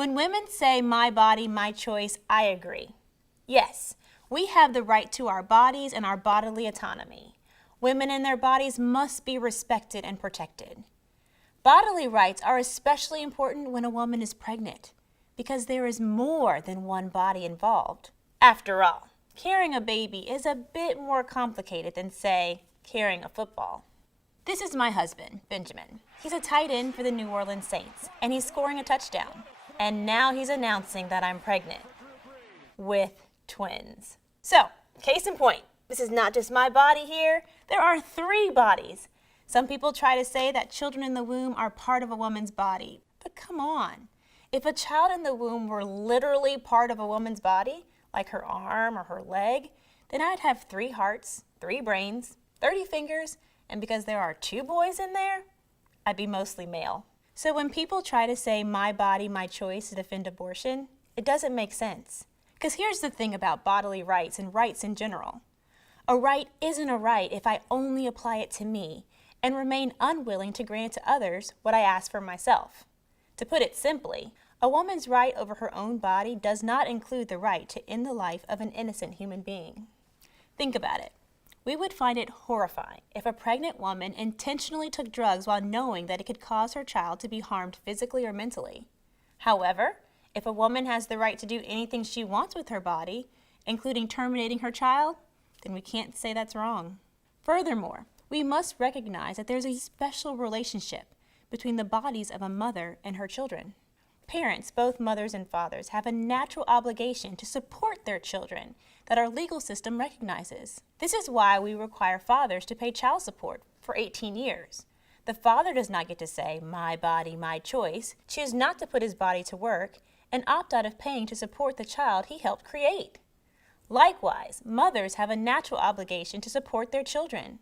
When women say my body, my choice, I agree. Yes, we have the right to our bodies and our bodily autonomy. Women and their bodies must be respected and protected. Bodily rights are especially important when a woman is pregnant, because there is more than one body involved. After all, carrying a baby is a bit more complicated than, say, carrying a football. This is my husband, Benjamin. He's a tight end for the New Orleans Saints, and he's scoring a touchdown. And now he's announcing that I'm pregnant with twins. So, case in point, this is not just my body here. There are 3 bodies. Some people try to say that children in the womb are part of a woman's body. But come on. If a child in the womb were literally part of a woman's body, like her arm or her leg, then I'd have 3 hearts, 3 brains, 30 fingers, and because there are 2 boys in there, I'd be mostly male. So when people try to say my body, my choice to defend abortion, it doesn't make sense. Because here's the thing about bodily rights and rights in general. A right isn't a right if I only apply it to me and remain unwilling to grant to others what I ask for myself. To put it simply, a woman's right over her own body does not include the right to end the life of an innocent human being. Think about it. We would find it horrifying if a pregnant woman intentionally took drugs while knowing that it could cause her child to be harmed physically or mentally. However, if a woman has the right to do anything she wants with her body, including terminating her child, then we can't say that's wrong. Furthermore, we must recognize that there's a special relationship between the bodies of a mother and her children. Parents, both mothers and fathers, have a natural obligation to support their children that our legal system recognizes. This is why we require fathers to pay child support for 18 years. The father does not get to say, my body, my choice, choose not to put his body to work, and opt out of paying to support the child he helped create. Likewise, mothers have a natural obligation to support their children.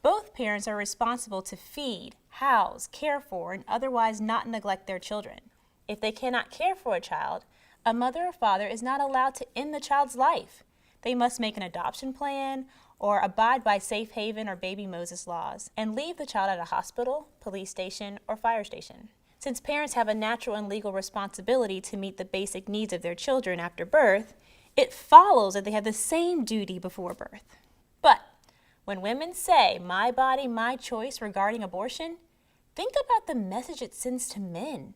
Both parents are responsible to feed, house, care for, and otherwise not neglect their children. If they cannot care for a child, a mother or father is not allowed to end the child's life. They must make an adoption plan or abide by safe haven or baby Moses laws and leave the child at a hospital, police station, or fire station. Since parents have a natural and legal responsibility to meet the basic needs of their children after birth, it follows that they have the same duty before birth. But when women say, my body, my choice regarding abortion, think about the message it sends to men.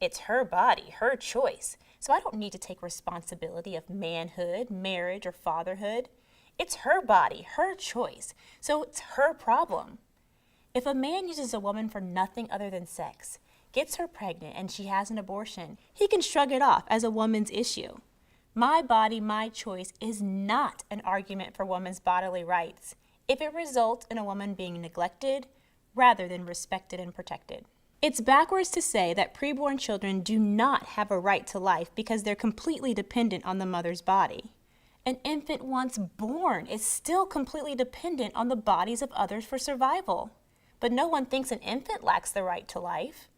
It's her body, her choice, so I don't need to take responsibility of manhood, marriage, or fatherhood. It's her body, her choice, so it's her problem. If a man uses a woman for nothing other than sex, gets her pregnant, and she has an abortion, he can shrug it off as a woman's issue. My body, my choice is not an argument for women's bodily rights if it results in a woman being neglected rather than respected and protected. It's backwards to say that preborn children do not have a right to life because they're completely dependent on the mother's body. An infant once born is still completely dependent on the bodies of others for survival. But no one thinks an infant lacks the right to life.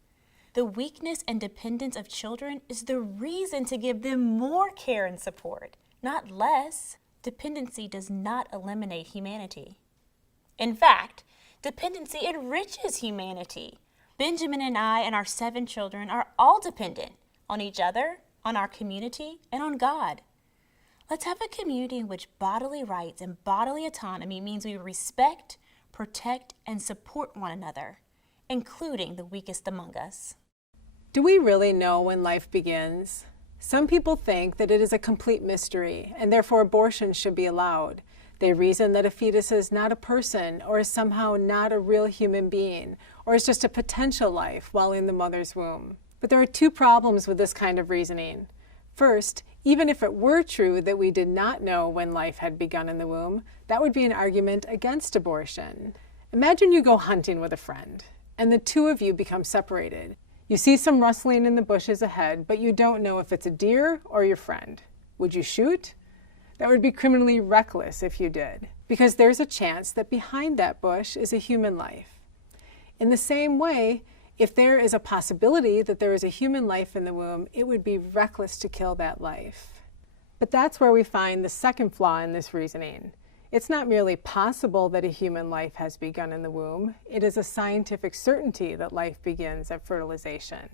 The weakness and dependence of children is the reason to give them more care and support, not less. Dependency does not eliminate humanity. In fact, dependency enriches humanity. Benjamin and I and our 7 children are all dependent on each other, on our community, and on God. Let's have a community in which bodily rights and bodily autonomy means we respect, protect, and support one another, including the weakest among us. Do we really know when life begins? Some people think that it is a complete mystery, and therefore abortion should be allowed. They reason that a fetus is not a person, or is somehow not a real human being, or is just a potential life while in the mother's womb. But there are 2 problems with this kind of reasoning. First, even if it were true that we did not know when life had begun in the womb, that would be an argument against abortion. Imagine you go hunting with a friend, and the 2 of you become separated. You see some rustling in the bushes ahead, but you don't know if it's a deer or your friend. Would you shoot? That would be criminally reckless if you did, because there's a chance that behind that bush is a human life. In the same way, if there is a possibility that there is a human life in the womb, it would be reckless to kill that life. But that's where we find the second flaw in this reasoning. It's not merely possible that a human life has begun in the womb. It is a scientific certainty that life begins at fertilization.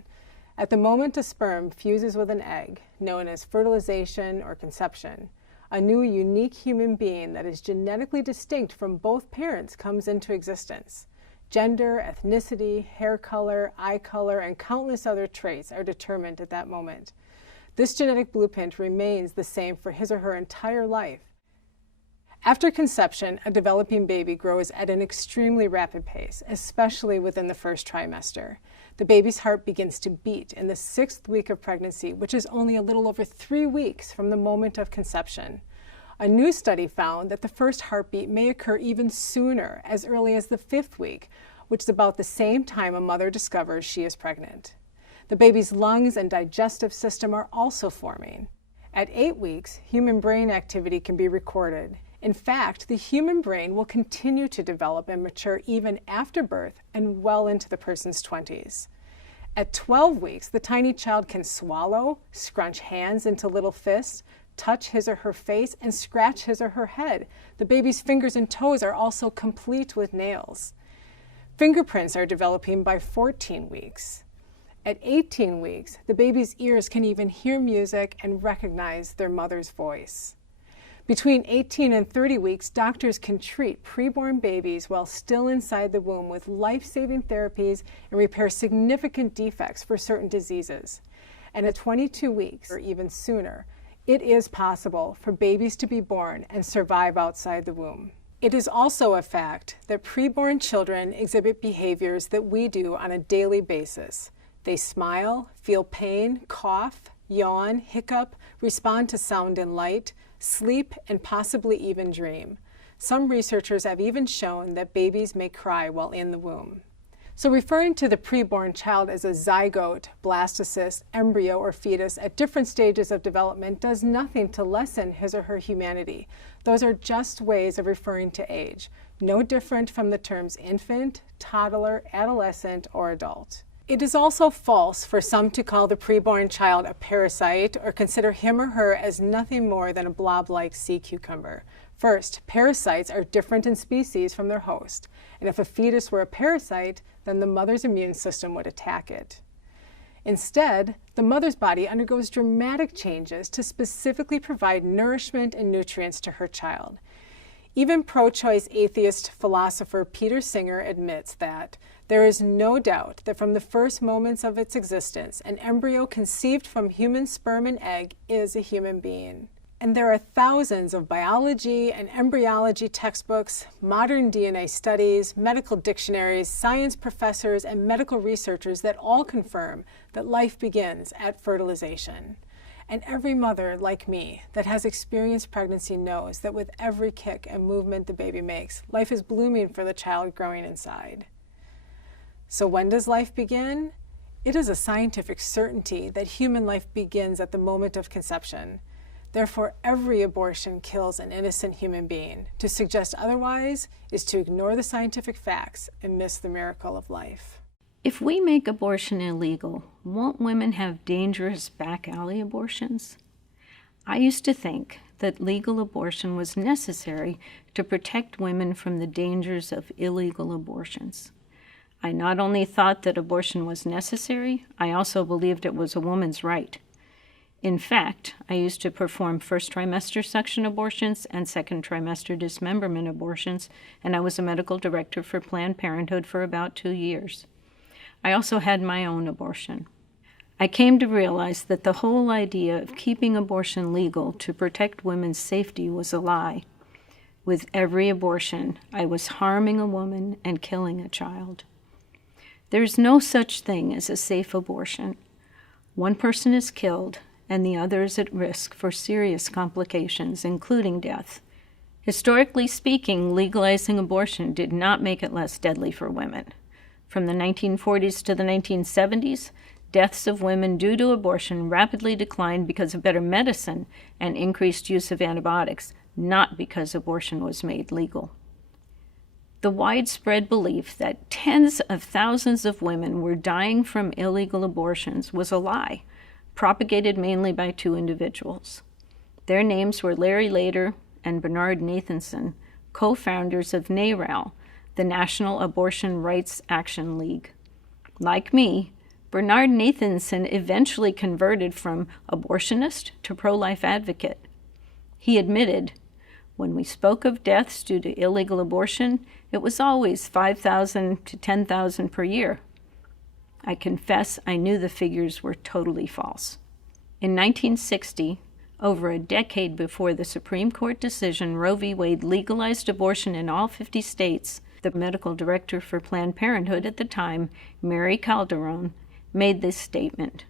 At the moment a sperm fuses with an egg, known as fertilization or conception, a new unique human being that is genetically distinct from both parents comes into existence. Gender, ethnicity, hair color, eye color, and countless other traits are determined at that moment. This genetic blueprint remains the same for his or her entire life. After conception, a developing baby grows at an extremely rapid pace, especially within the first trimester. The baby's heart begins to beat in the 6th week of pregnancy, which is only a little over 3 weeks from the moment of conception. A new study found that the first heartbeat may occur even sooner, as early as the 5th week, which is about the same time a mother discovers she is pregnant. The baby's lungs and digestive system are also forming. At 8 weeks, human brain activity can be recorded. In fact, the human brain will continue to develop and mature even after birth and well into the person's 20s. At 12 weeks, the tiny child can swallow, scrunch hands into little fists, touch his or her face, and scratch his or her head. The baby's fingers and toes are also complete with nails. Fingerprints are developing by 14 weeks. At 18 weeks, the baby's ears can even hear music and recognize their mother's voice. Between 18 and 30 weeks, doctors can treat preborn babies while still inside the womb with life-saving therapies and repair significant defects for certain diseases. And at 22 weeks, or even sooner, it is possible for babies to be born and survive outside the womb. It is also a fact that preborn children exhibit behaviors that we do on a daily basis. They smile, feel pain, cough, yawn, hiccup, respond to sound and light, sleep, and possibly even dream. Some researchers have even shown that babies may cry while in the womb. So referring to the preborn child as a zygote, blastocyst, embryo, or fetus at different stages of development does nothing to lessen his or her humanity. Those are just ways of referring to age, no different from the terms infant, toddler, adolescent, or adult. It is also false for some to call the preborn child a parasite or consider him or her as nothing more than a blob-like sea cucumber. First, parasites are different in species from their host, and if a fetus were a parasite, then the mother's immune system would attack it. Instead, the mother's body undergoes dramatic changes to specifically provide nourishment and nutrients to her child. Even pro-choice atheist philosopher Peter Singer admits that there is no doubt that from the first moments of its existence, an embryo conceived from human sperm and egg is a human being. And there are thousands of biology and embryology textbooks, modern DNA studies, medical dictionaries, science professors, and medical researchers that all confirm that life begins at fertilization. And every mother, like me, that has experienced pregnancy knows that with every kick and movement the baby makes, life is blooming for the child growing inside. So when does life begin? It is a scientific certainty that human life begins at the moment of conception. Therefore, every abortion kills an innocent human being. To suggest otherwise is to ignore the scientific facts and miss the miracle of life. If we make abortion illegal, won't women have dangerous back alley abortions? I used to think that legal abortion was necessary to protect women from the dangers of illegal abortions. I not only thought that abortion was necessary, I also believed it was a woman's right. In fact, I used to perform first trimester suction abortions and second trimester dismemberment abortions, and I was a medical director for Planned Parenthood for about 2 years. I also had my own abortion. I came to realize that the whole idea of keeping abortion legal to protect women's safety was a lie. With every abortion, I was harming a woman and killing a child. There's no such thing as a safe abortion. One person is killed, and the other is at risk for serious complications, including death. Historically speaking, legalizing abortion did not make it less deadly for women. From the 1940s to the 1970s, deaths of women due to abortion rapidly declined because of better medicine and increased use of antibiotics, not because abortion was made legal. The widespread belief that tens of thousands of women were dying from illegal abortions was a lie, propagated mainly by 2 individuals. Their names were Larry Lader and Bernard Nathanson, co-founders of NARAL, the National Abortion Rights Action League. Like me, Bernard Nathanson eventually converted from abortionist to pro-life advocate. He admitted, "When we spoke of deaths due to illegal abortion, it was always 5,000 to 10,000 per year. I confess I knew the figures were totally false." In 1960, over a decade before the Supreme Court decision Roe v. Wade legalized abortion in all 50 states, the medical director for Planned Parenthood at the time, Mary Calderon, made this statement: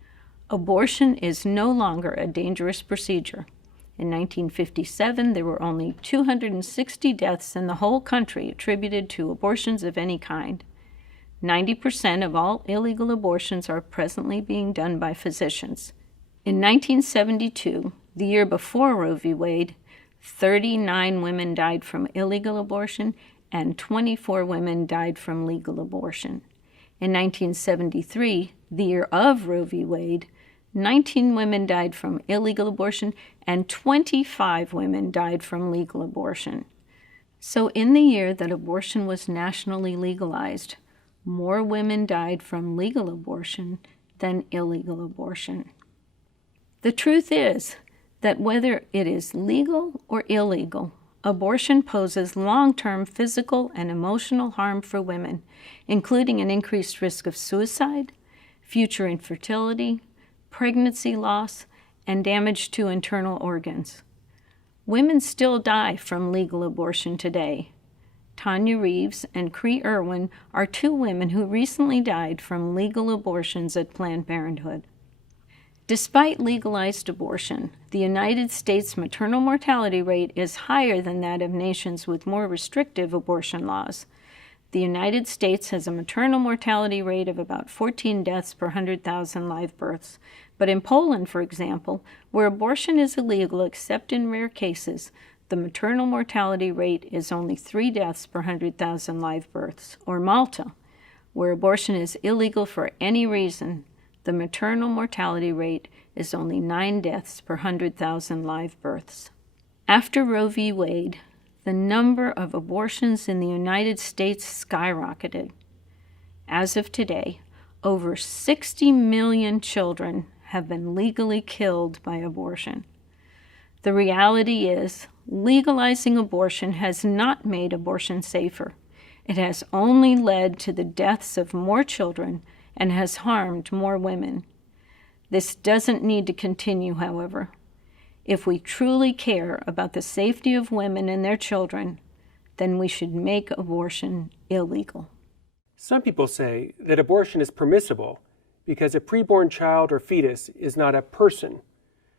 "Abortion is no longer a dangerous procedure. In 1957, there were only 260 deaths in the whole country attributed to abortions of any kind. 90% of all illegal abortions are presently being done by physicians. In 1972, the year before Roe v. Wade, 39 women died from illegal abortion and 24 women died from legal abortion. In 1973, the year of Roe v. Wade, 19 women died from illegal abortion and 25 women died from legal abortion. So in the year that abortion was nationally legalized, more women died from legal abortion than illegal abortion. The truth is that whether it is legal or illegal, abortion poses long-term physical and emotional harm for women, including an increased risk of suicide, future infertility, pregnancy loss, and damage to internal organs. Women still die from legal abortion today. Tanya Reeves and Cree Irwin are two women who recently died from legal abortions at Planned Parenthood. Despite legalized abortion, the United States maternal mortality rate is higher than that of nations with more restrictive abortion laws. The United States has a maternal mortality rate of about 14 deaths per 100,000 live births. But in Poland, for example, where abortion is illegal except in rare cases, the maternal mortality rate is only 3 deaths per 100,000 live births. Or Malta, where abortion is illegal for any reason, the maternal mortality rate is only 9 deaths per 100,000 live births. After Roe v. Wade, the number of abortions in the United States skyrocketed. As of today, over 60 million children have been legally killed by abortion. The reality is, legalizing abortion has not made abortion safer. It has only led to the deaths of more children and has harmed more women. This doesn't need to continue, however. If we truly care about the safety of women and their children, then we should make abortion illegal. Some people say that abortion is permissible because a preborn child or fetus is not a person.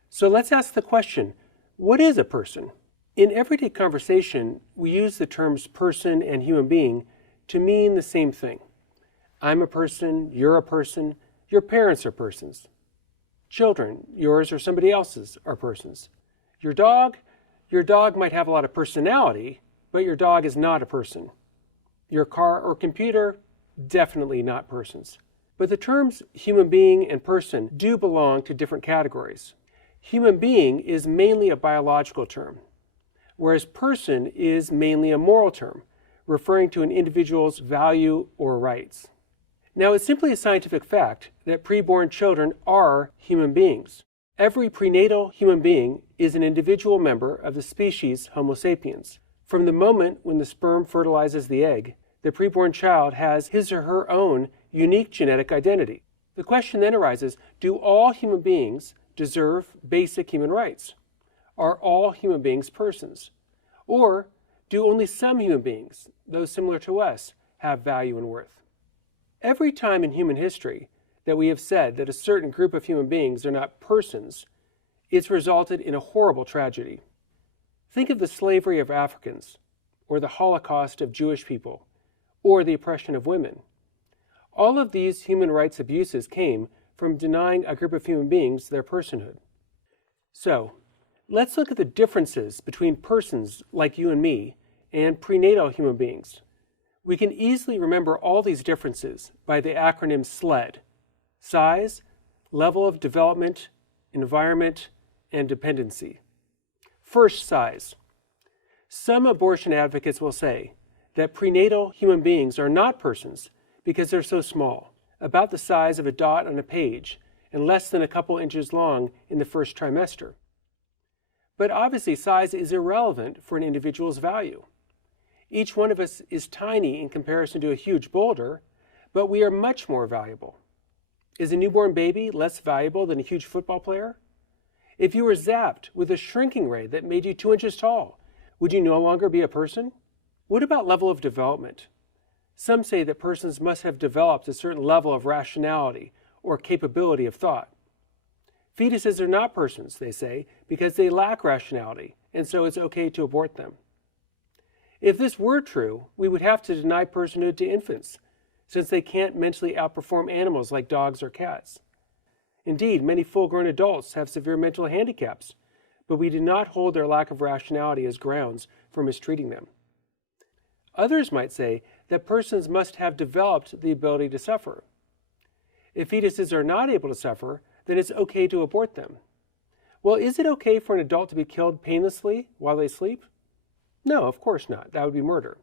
So let's ask the question, what is a person? In everyday conversation, we use the terms person and human being to mean the same thing. I'm a person, you're a person, your parents are persons. Children, yours or somebody else's, are persons. Your dog might have a lot of personality, but your dog is not a person. Your car or computer, definitely not persons. But the terms human being and person do belong to different categories. Human being is mainly a biological term, whereas person is mainly a moral term, referring to an individual's value or rights. Now, it's simply a scientific fact that preborn children are human beings. Every prenatal human being is an individual member of the species Homo sapiens. From the moment when the sperm fertilizes the egg, the preborn child has his or her own unique genetic identity. The question then arises, do all human beings deserve basic human rights? Are all human beings persons? Or do only some human beings, those similar to us, have value and worth? Every time in human history that we have said that a certain group of human beings are not persons, it's resulted in a horrible tragedy. Think of the slavery of Africans, or the Holocaust of Jewish people, or the oppression of women. All of these human rights abuses came from denying a group of human beings their personhood. So, let's look at the differences between persons like you and me and prenatal human beings. We can easily remember all these differences by the acronym SLED: size, level of development, environment, and dependency. First, size. Some abortion advocates will say that prenatal human beings are not persons because they're so small. about the size of a dot on a page and less than a couple inches long in the first trimester. But obviously, size is irrelevant for an individual's value. Each one of us is tiny in comparison to a huge boulder, but we are much more valuable. Is a newborn baby less valuable than a huge football player? If you were zapped with a shrinking ray that made you 2 inches tall, would you no longer be a person? What about level of development? Some say that persons must have developed a certain level of rationality or capability of thought. Fetuses are not persons, they say, because they lack rationality, and so it's okay to abort them. If this were true, we would have to deny personhood to infants, since they can't mentally outperform animals like dogs or cats. Indeed, many full-grown adults have severe mental handicaps, but we do not hold their lack of rationality as grounds for mistreating them. Others might say that persons must have developed the ability to suffer. If fetuses are not able to suffer, then it's okay to abort them. Well, is it okay for an adult to be killed painlessly while they sleep? No, of course not. That would be murder.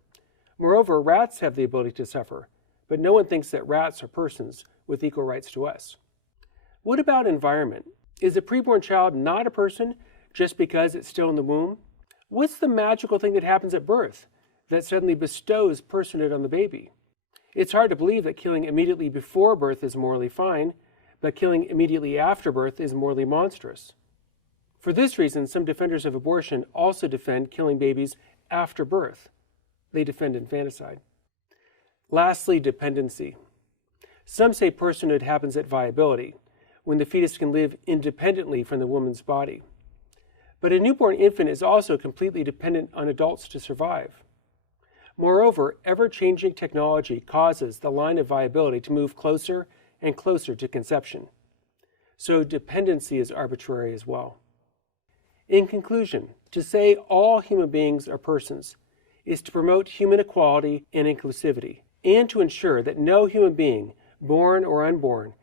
Moreover, rats have the ability to suffer, but no one thinks that rats are persons with equal rights to us. What about environment? Is a preborn child not a person just because it's still in the womb? What's the magical thing that happens at birth that suddenly bestows personhood on the baby? It's hard to believe that killing immediately before birth is morally fine, but killing immediately after birth is morally monstrous. For this reason, some defenders of abortion also defend killing babies after birth. They defend infanticide. Lastly, dependency. Some say personhood happens at viability, when the fetus can live independently from the woman's body. But a newborn infant is also completely dependent on adults to survive. Moreover, ever-changing technology causes the line of viability to move closer and closer to conception. So dependency is arbitrary as well. In conclusion, to say all human beings are persons is to promote human equality and inclusivity, and to ensure that no human being, born or unborn,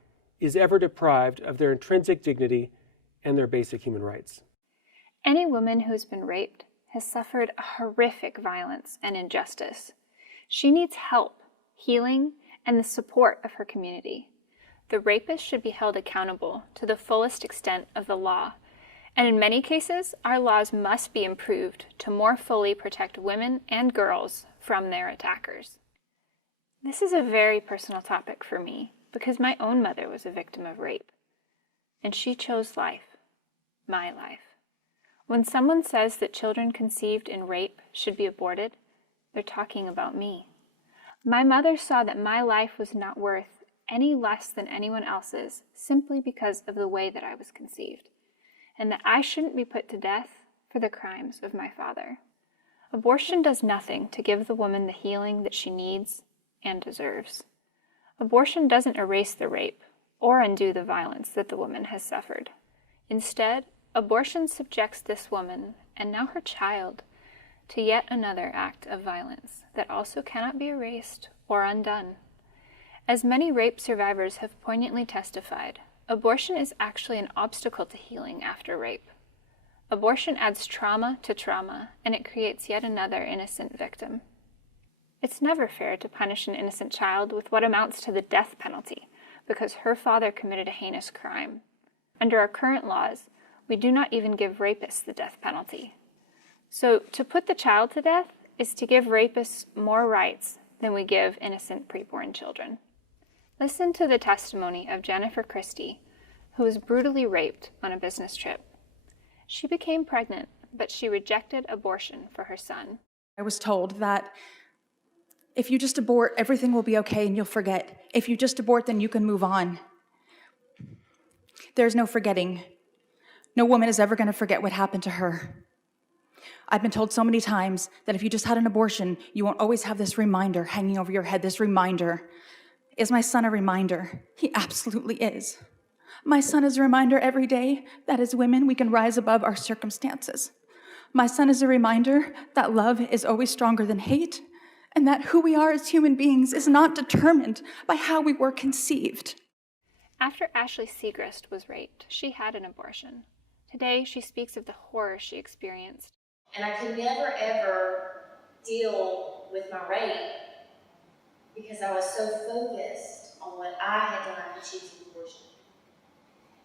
is ever deprived of their intrinsic dignity and their basic human rights. Any woman who's been raped has suffered a horrific violence and injustice. She needs help, healing, and the support of her community. The rapist should be held accountable to the fullest extent of the law, and in many cases, our laws must be improved to more fully protect women and girls from their attackers. This is a very personal topic for me because my own mother was a victim of rape, and she chose life, my life. When someone says that children conceived in rape should be aborted, they're talking about me. My mother saw that my life was not worth any less than anyone else's simply because of the way that I was conceived, and that I shouldn't be put to death for the crimes of my father. Abortion does nothing to give the woman the healing that she needs and deserves. Abortion doesn't erase the rape or undo the violence that the woman has suffered. Instead, abortion subjects this woman, and now her child, to yet another act of violence that also cannot be erased or undone. As many rape survivors have poignantly testified, abortion is actually an obstacle to healing after rape. Abortion adds trauma to trauma, and it creates yet another innocent victim. It's never fair to punish an innocent child with what amounts to the death penalty because her father committed a heinous crime. Under our current laws, we do not even give rapists the death penalty. So to put the child to death is to give rapists more rights than we give innocent preborn children. Listen to the testimony of Jennifer Christie, who was brutally raped on a business trip. She became pregnant, but she rejected abortion for her son. I was told that if you just abort, everything will be okay and you'll forget. If you just abort, then you can move on. There's no forgetting. No woman is ever going to forget what happened to her. I've been told so many times that if you just had an abortion, you won't always have this reminder hanging over your head, this reminder. Is my son a reminder? He absolutely is. My son is a reminder every day that as women, we can rise above our circumstances. My son is a reminder that love is always stronger than hate, and that who we are as human beings is not determined by how we were conceived. After Ashley Segrist was raped, she had an abortion. Today, she speaks of the horror she experienced. And I could never, ever deal with my rape because I was so focused on what I had done to choose abortion.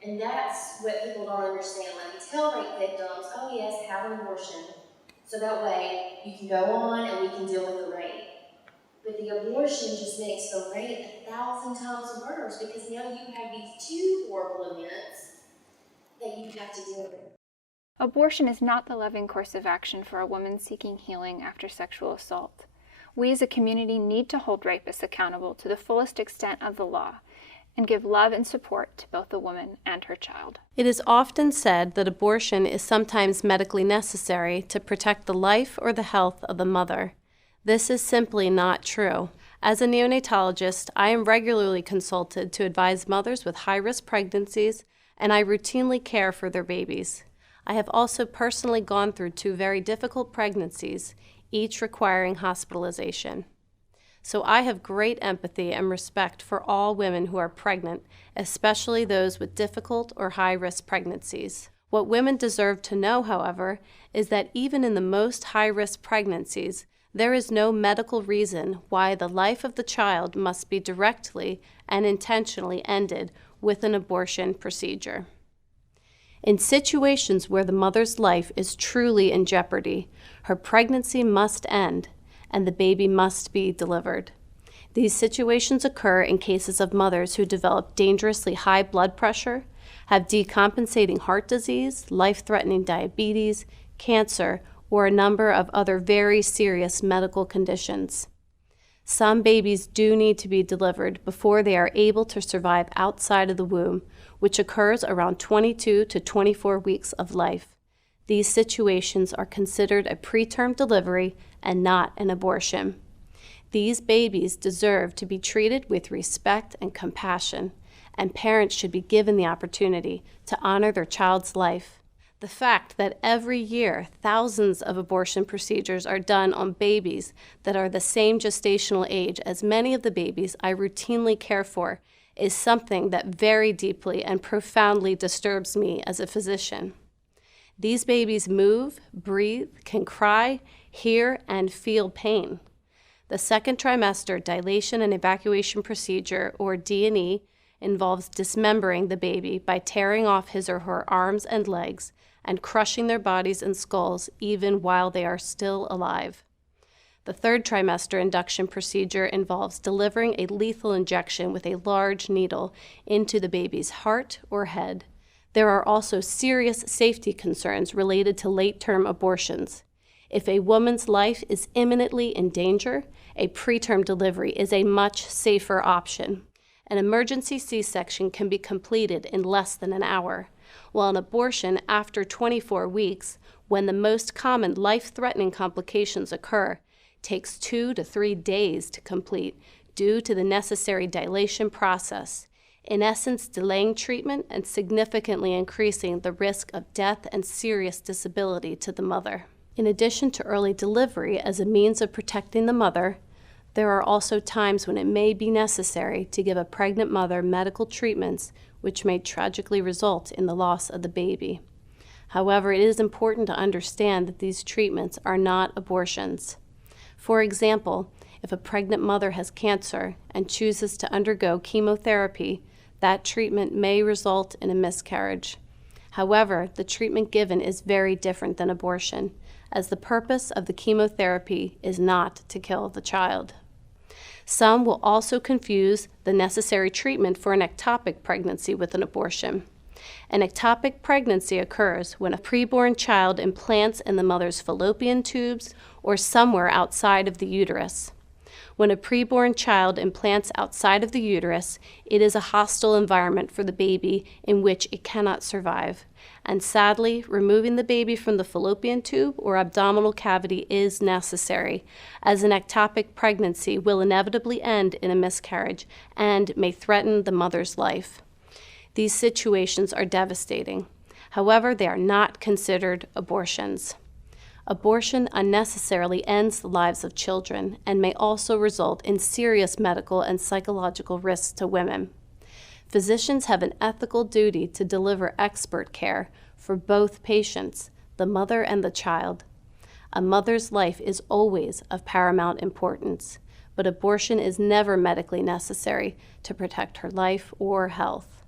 And that's what people don't understand. Like, we tell rape victims, oh yes, have an abortion, so that way you can go on and we can deal with the rape. But the abortion just makes the rape 1,000 times worse, because now you have these two horrible events that you have to deal with. Abortion is not the loving course of action for a woman seeking healing after sexual assault. We as a community need to hold rapists accountable to the fullest extent of the law and give love and support to both the woman and her child. It is often said that abortion is sometimes medically necessary to protect the life or the health of the mother. This is simply not true. As a neonatologist, I am regularly consulted to advise mothers with high-risk pregnancies, and I routinely care for their babies. I have also personally gone through 2 very difficult pregnancies, each requiring hospitalization. So I have great empathy and respect for all women who are pregnant, especially those with difficult or high-risk pregnancies. What women deserve to know, however, is that even in the most high-risk pregnancies, there is no medical reason why the life of the child must be directly and intentionally ended with an abortion procedure. In situations where the mother's life is truly in jeopardy, her pregnancy must end and the baby must be delivered. These situations occur in cases of mothers who develop dangerously high blood pressure, have decompensating heart disease, life-threatening diabetes, cancer, or a number of other very serious medical conditions. Some babies do need to be delivered before they are able to survive outside of the womb, which occurs around 22 to 24 weeks of life. These situations are considered a preterm delivery and not an abortion. These babies deserve to be treated with respect and compassion, and parents should be given the opportunity to honor their child's life. The fact that every year thousands of abortion procedures are done on babies that are the same gestational age as many of the babies I routinely care for is something that very deeply and profoundly disturbs me as a physician. These babies move, breathe, can cry, hear, and feel pain. The second trimester dilation and evacuation procedure, or D&E, involves dismembering the baby by tearing off his or her arms and legs and crushing their bodies and skulls even while they are still alive. The third trimester induction procedure involves delivering a lethal injection with a large needle into the baby's heart or head. There are also serious safety concerns related to late-term abortions. If a woman's life is imminently in danger, a preterm delivery is a much safer option. An emergency C-section can be completed in less than an hour, while an abortion after 24 weeks, when the most common life-threatening complications occur, takes 2 to 3 days to complete due to the necessary dilation process, in essence delaying treatment and significantly increasing the risk of death and serious disability to the mother. In addition to early delivery as a means of protecting the mother, there are also times when it may be necessary to give a pregnant mother medical treatments which may tragically result in the loss of the baby. However, it is important to understand that these treatments are not abortions. For example, if a pregnant mother has cancer and chooses to undergo chemotherapy, that treatment may result in a miscarriage. However, the treatment given is very different than abortion, as the purpose of the chemotherapy is not to kill the child. Some will also confuse the necessary treatment for an ectopic pregnancy with an abortion. An ectopic pregnancy occurs when a preborn child implants in the mother's fallopian tubes or somewhere outside of the uterus. When a preborn child implants outside of the uterus, it is a hostile environment for the baby in which it cannot survive. And sadly, removing the baby from the fallopian tube or abdominal cavity is necessary, as an ectopic pregnancy will inevitably end in a miscarriage and may threaten the mother's life. These situations are devastating. However, they are not considered abortions. Abortion unnecessarily ends the lives of children and may also result in serious medical and psychological risks to women. Physicians have an ethical duty to deliver expert care for both patients, the mother and the child. A mother's life is always of paramount importance, but abortion is never medically necessary to protect her life or health.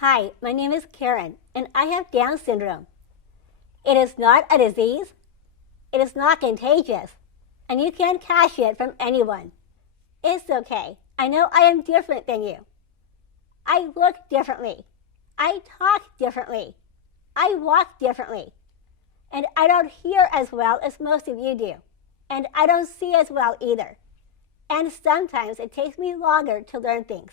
Hi, my name is Karen, and I have Down syndrome. It is not a disease, it is not contagious, and you can't catch it from anyone. It's okay. I know I am different than you. I look differently. I talk differently. I walk differently. And I don't hear as well as most of you do. And I don't see as well either. And sometimes it takes me longer to learn things.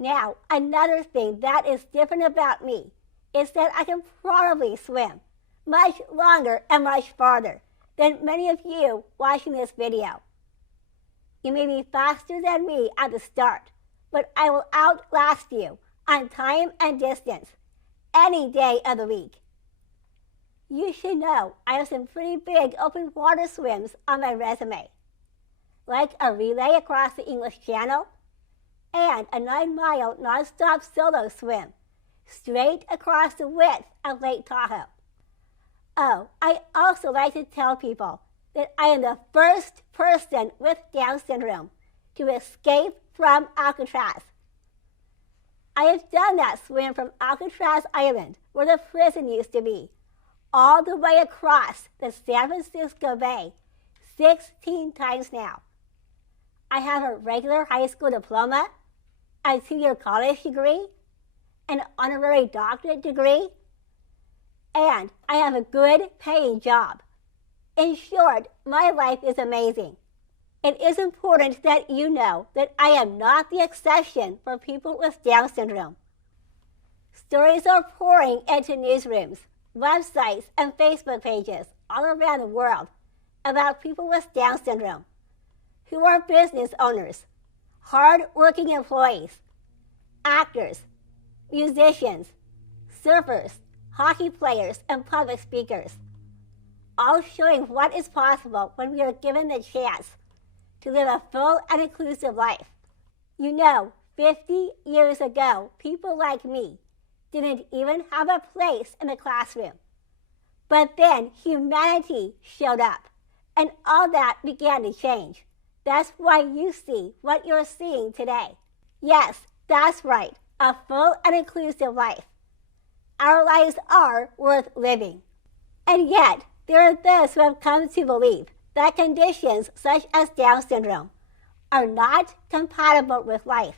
Now, another thing that is different about me is that I can probably swim much longer and much farther than many of you watching this video. You may be faster than me at the start, but I will outlast you on time and distance any day of the week. You should know I have some pretty big open water swims on my resume, like a relay across the English Channel and a 9-mile non-stop solo swim straight across the width of Lake Tahoe. Oh, I also like to tell people that I am the first person with Down syndrome to escape from Alcatraz. I have done that swim from Alcatraz Island, where the prison used to be, all the way across the San Francisco Bay 16 times now. I have a regular high school diploma, a 2-year college degree, an honorary doctorate degree, and I have a good paying job. In short, my life is amazing. It is important that you know that I am not the exception for people with Down syndrome. Stories are pouring into newsrooms, websites, and Facebook pages all around the world about people with Down syndrome who are business owners, hard-working employees, actors, musicians, surfers, hockey players, and public speakers, all showing what is possible when we are given the chance to live a full and inclusive life. You know, 50 years ago, people like me didn't even have a place in the classroom. But then humanity showed up, and all that began to change. That's why you see what you're seeing today. Yes, that's right, a full and inclusive life. Our lives are worth living. And yet, there are those who have come to believe that conditions such as Down syndrome are not compatible with life.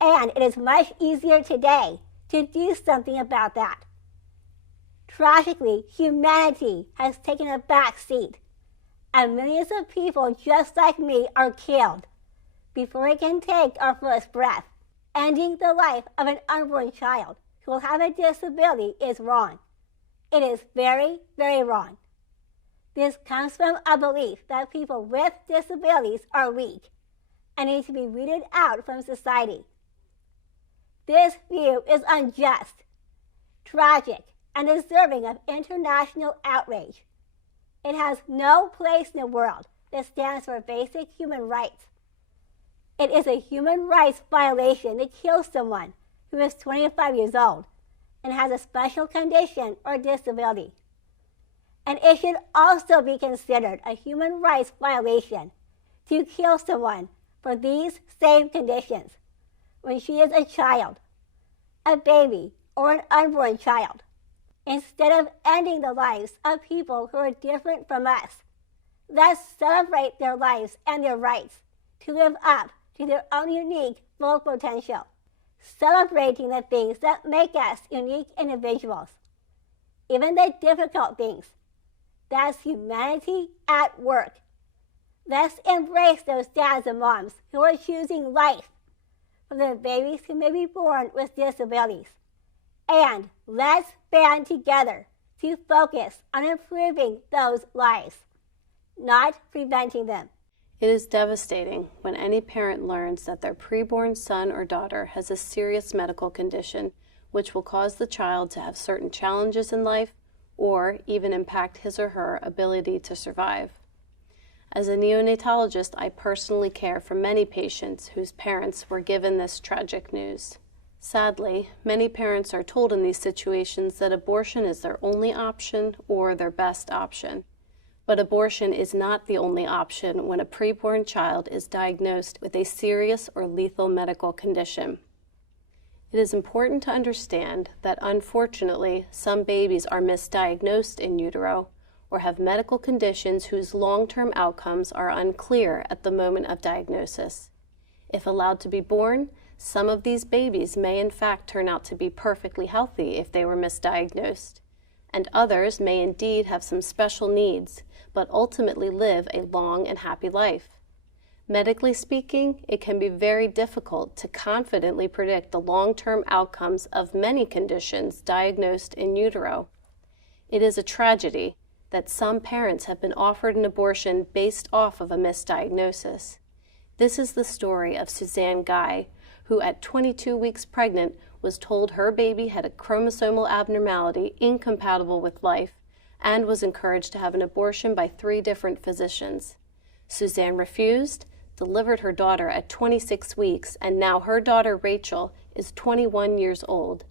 And it is much easier today to do something about that. Tragically, humanity has taken a back seat, and millions of people just like me are killed before we can take our first breath. Ending the life of an unborn child who will have a disability is wrong. It is very, very wrong. This comes from a belief that people with disabilities are weak and need to be weeded out from society. This view is unjust, tragic, and deserving of international outrage. It has no place in the world that stands for basic human rights. It is a human rights violation to kill someone who is 25 years old and has a special condition or disability. And it should also be considered a human rights violation to kill someone for these same conditions when she is a child, a baby, or an unborn child. Instead of ending the lives of people who are different from us, let's celebrate their lives and their rights to live up to their own unique full potential, celebrating the things that make us unique individuals, even the difficult things. That's humanity at work. Let's embrace those dads and moms who are choosing life from the babies who may be born with disabilities. And let's band together to focus on improving those lives, not preventing them. It is devastating when any parent learns that their preborn son or daughter has a serious medical condition which will cause the child to have certain challenges in life or even impact his or her ability to survive. As a neonatologist, I personally care for many patients whose parents were given this tragic news. Sadly, many parents are told in these situations that abortion is their only option or their best option. But abortion is not the only option when a preborn child is diagnosed with a serious or lethal medical condition. It is important to understand that unfortunately, some babies are misdiagnosed in utero or have medical conditions whose long-term outcomes are unclear at the moment of diagnosis. If allowed to be born, some of these babies may in fact turn out to be perfectly healthy if they were misdiagnosed, and others may indeed have some special needs, but ultimately live a long and happy life. Medically speaking, it can be very difficult to confidently predict the long-term outcomes of many conditions diagnosed in utero. It is a tragedy that some parents have been offered an abortion based off of a misdiagnosis. This is the story of Suzanne Guy, who at 22 weeks pregnant was told her baby had a chromosomal abnormality incompatible with life and was encouraged to have an abortion by 3 different physicians. Suzanne refused, delivered her daughter at 26 weeks, and now her daughter Rachel is 21 years old.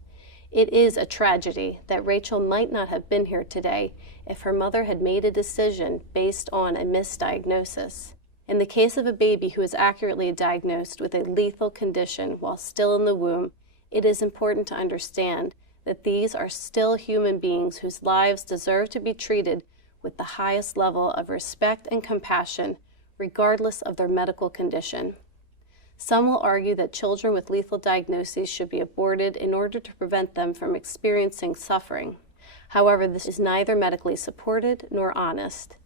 It is a tragedy that Rachel might not have been here today if her mother had made a decision based on a misdiagnosis. In the case of a baby who is accurately diagnosed with a lethal condition while still in the womb, it is important to understand that these are still human beings whose lives deserve to be treated with the highest level of respect and compassion, regardless of their medical condition. Some will argue that children with lethal diagnoses should be aborted in order to prevent them from experiencing suffering. However, this is neither medically supported nor honest.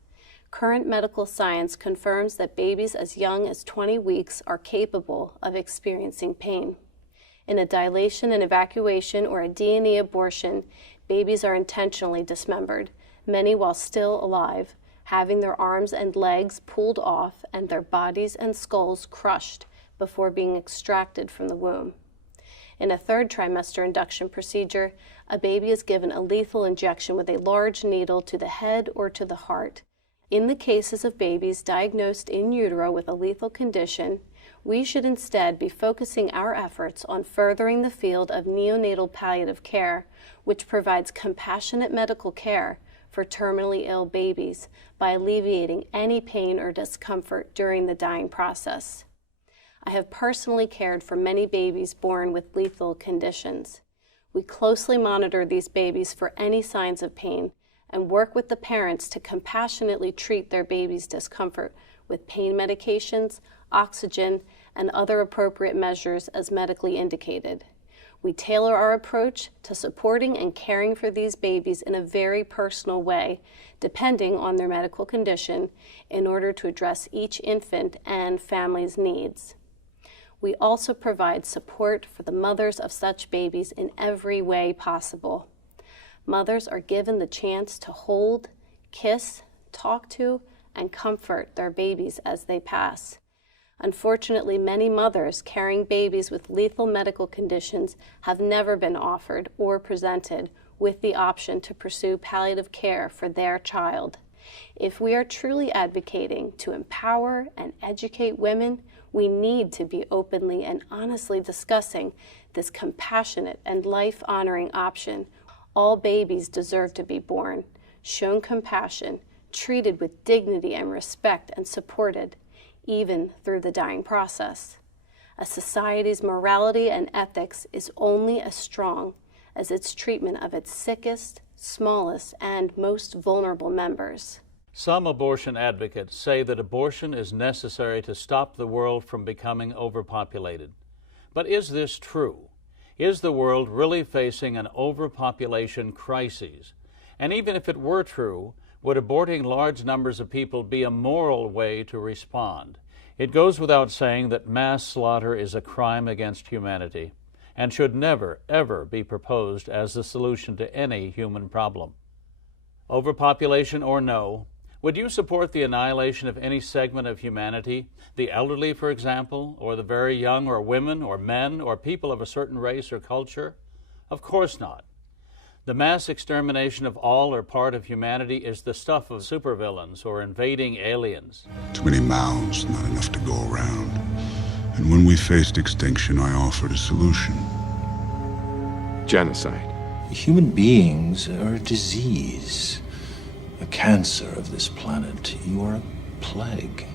Current medical science confirms that babies as young as 20 weeks are capable of experiencing pain. In a dilation and evacuation or a D&E abortion, babies are intentionally dismembered, many while still alive, having their arms and legs pulled off and their bodies and skulls crushed before being extracted from the womb. In a 3rd trimester induction procedure, a baby is given a lethal injection with a large needle to the head or to the heart. In the cases of babies diagnosed in utero with a lethal condition, we should instead be focusing our efforts on furthering the field of neonatal palliative care, which provides compassionate medical care for terminally ill babies by alleviating any pain or discomfort during the dying process. I have personally cared for many babies born with lethal conditions. We closely monitor these babies for any signs of pain and work with the parents to compassionately treat their baby's discomfort with pain medications, oxygen, and other appropriate measures as medically indicated. We tailor our approach to supporting and caring for these babies in a very personal way, depending on their medical condition, in order to address each infant and family's needs. We also provide support for the mothers of such babies in every way possible. Mothers are given the chance to hold, kiss, talk to, and comfort their babies as they pass. Unfortunately, many mothers carrying babies with lethal medical conditions have never been offered or presented with the option to pursue palliative care for their child. If we are truly advocating to empower and educate women, we need to be openly and honestly discussing this compassionate and life-honoring option. All babies deserve to be born, shown compassion, treated with dignity and respect, and supported, even through the dying process. A society's morality and ethics is only as strong as its treatment of its sickest, smallest, and most vulnerable members. Some abortion advocates say that abortion is necessary to stop the world from becoming overpopulated. But is this true? Is the world really facing an overpopulation crisis? And even if it were true, would aborting large numbers of people be a moral way to respond? It goes without saying that mass slaughter is a crime against humanity and should never, ever be proposed as the solution to any human problem. Overpopulation or no, would you support the annihilation of any segment of humanity, the elderly, for example, or the very young, or women, or men, or people of a certain race or culture? Of course not. The mass extermination of all or part of humanity is the stuff of supervillains or invading aliens. Too many mouths, not enough to go around. And when we faced extinction, I offered a solution. Genocide. Human beings are a disease. a cancer of this planet. You are a plague.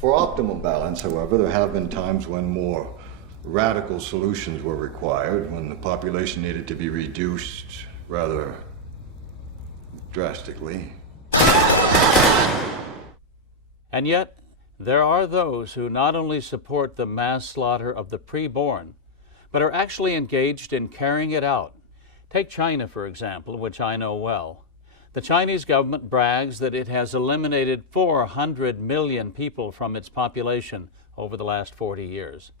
For optimal balance, however, there have been times when more radical solutions were required, when the population needed to be reduced rather drastically. And yet, there are those who not only support the mass slaughter of the preborn, but are actually engaged in carrying it out. Take China, for example, which I know well. The Chinese government brags that it has eliminated 400 million people from its population over the last 40 years.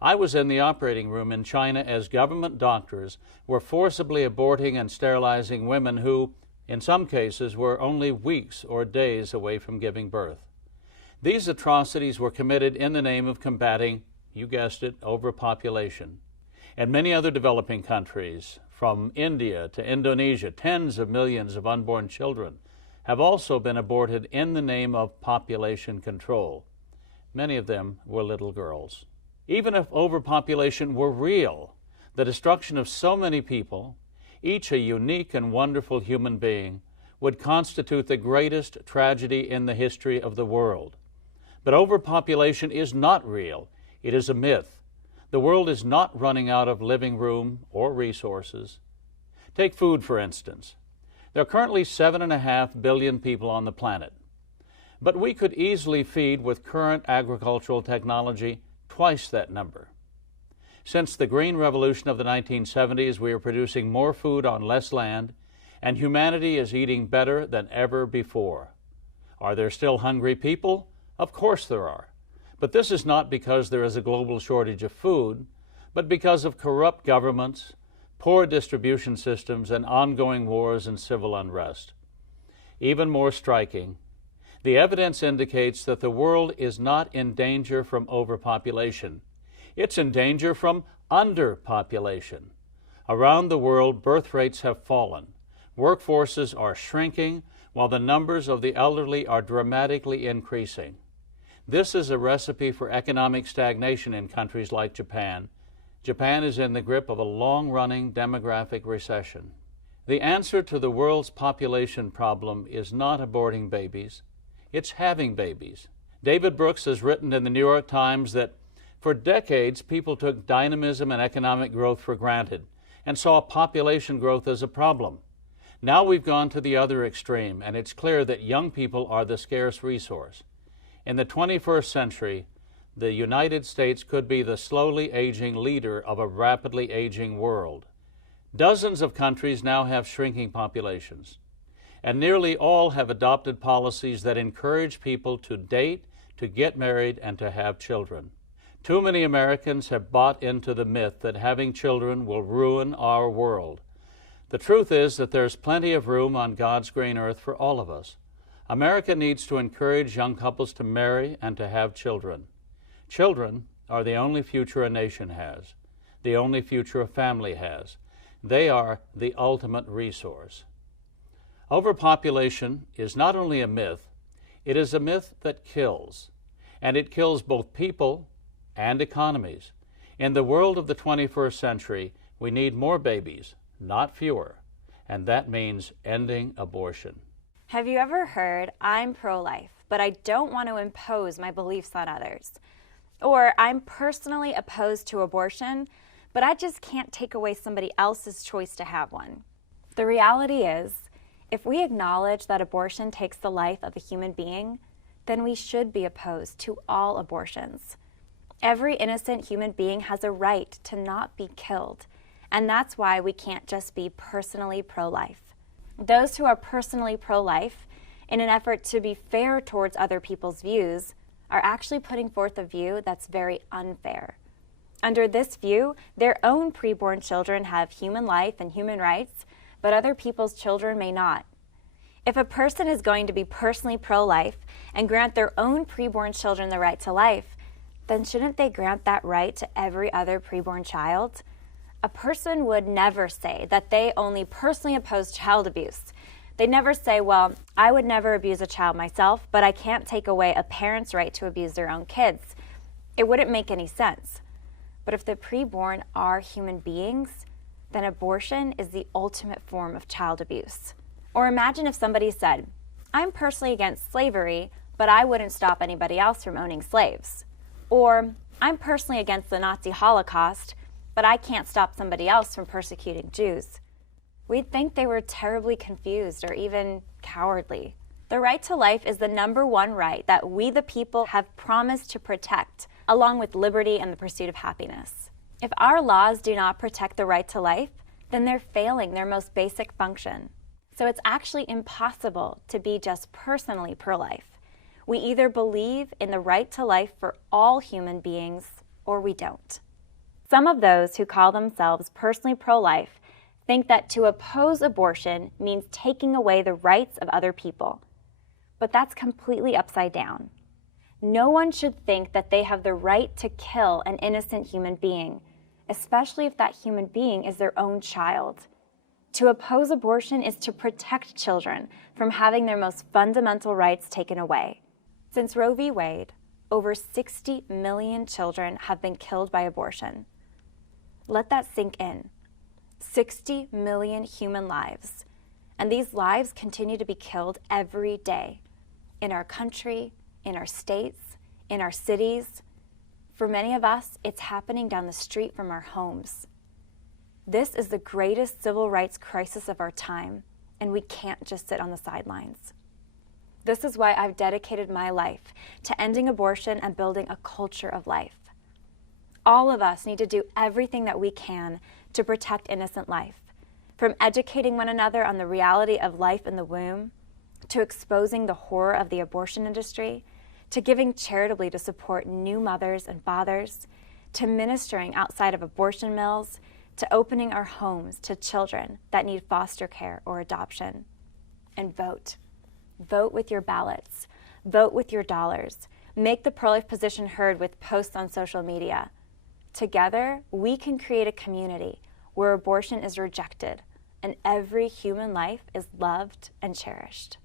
I was in the operating room in China as government doctors were forcibly aborting and sterilizing women who, in some cases, were only weeks or days away from giving birth. These atrocities were committed in the name of combating, you guessed it, overpopulation. In many other developing countries, from India to Indonesia, tens of millions of unborn children have also been aborted in the name of population control. Many of them were little girls. Even if overpopulation were real, the destruction of so many people, each a unique and wonderful human being, would constitute the greatest tragedy in the history of the world. But overpopulation is not real. It is a myth. The world is not running out of living room or resources. Take food, for instance. There are currently 7.5 billion people on the planet. But we could easily feed, with current agricultural technology, twice that number. Since the Green Revolution of the 1970s, we are producing more food on less land, and humanity is eating better than ever before. Are there still hungry people? Of course there are. But this is not because there is a global shortage of food, but because of corrupt governments, poor distribution systems, and ongoing wars and civil unrest. Even more striking, the evidence indicates that the world is not in danger from overpopulation. It's in danger from underpopulation. Around the world, birth rates have fallen. Workforces are shrinking, while the numbers of the elderly are dramatically increasing. This is a recipe for economic stagnation in countries like Japan. Japan is in the grip of a long-running demographic recession. The answer to the world's population problem is not aborting babies, it's having babies. David Brooks has written in the New York Times that for decades people took dynamism and economic growth for granted and saw population growth as a problem. Now we've gone to the other extreme, and it's clear that young people are the scarce resource. In the 21st century, the United States could be the slowly aging leader of a rapidly aging world. Dozens of countries now have shrinking populations, and nearly all have adopted policies that encourage people to date, to get married, and to have children. Too many Americans have bought into the myth that having children will ruin our world. The truth is that there's plenty of room on God's green earth for all of us. America needs to encourage young couples to marry and to have children. Children are the only future a nation has, the only future a family has. They are the ultimate resource. Overpopulation is not only a myth, it is a myth that kills. And it kills both people and economies. In the world of the 21st century, we need more babies, not fewer. And that means ending abortion. Have you ever heard, I'm pro-life, but I don't want to impose my beliefs on others? Or I'm personally opposed to abortion, but I just can't take away somebody else's choice to have one. The reality is, if we acknowledge that abortion takes the life of a human being, then we should be opposed to all abortions. Every innocent human being has a right to not be killed, and that's why we can't just be personally pro-life. Those who are personally pro-life, in an effort to be fair towards other people's views, are actually putting forth a view that's very unfair. Under this view, their own preborn children have human life and human rights, but other people's children may not. If a person is going to be personally pro-life and grant their own preborn children the right to life, then shouldn't they grant that right to every other preborn child? A person would never say that they only personally oppose child abuse. They'd never say, well, I would never abuse a child myself, but I can't take away a parent's right to abuse their own kids. It wouldn't make any sense. But if the preborn are human beings, then abortion is the ultimate form of child abuse. Or imagine if somebody said, I'm personally against slavery, but I wouldn't stop anybody else from owning slaves. Or, I'm personally against the Nazi Holocaust, but I can't stop somebody else from persecuting Jews. We'd think they were terribly confused or even cowardly. The right to life is the #1 right that we the people have promised to protect, along with liberty and the pursuit of happiness. If our laws do not protect the right to life, then they're failing their most basic function. So it's actually impossible to be just personally pro-life. We either believe in the right to life for all human beings, or we don't. Some of those who call themselves personally pro-life think that to oppose abortion means taking away the rights of other people. But that's completely upside down. No one should think that they have the right to kill an innocent human being, especially if that human being is their own child. To oppose abortion is to protect children from having their most fundamental rights taken away. Since Roe v. Wade, over 60 million children have been killed by abortion. Let that sink in. 60 million human lives. And these lives continue to be killed every day. In our country, in our states, in our cities. For many of us, it's happening down the street from our homes. This is the greatest civil rights crisis of our time, and we can't just sit on the sidelines. This is why I've dedicated my life to ending abortion and building a culture of life. All of us need to do everything that we can to protect innocent life, from educating one another on the reality of life in the womb, to exposing the horror of the abortion industry, to giving charitably to support new mothers and fathers, to ministering outside of abortion mills, to opening our homes to children that need foster care or adoption. And vote. Vote with your ballots. Vote with your dollars. Make the pro-life position heard with posts on social media. Together, we can create a community where abortion is rejected and every human life is loved and cherished.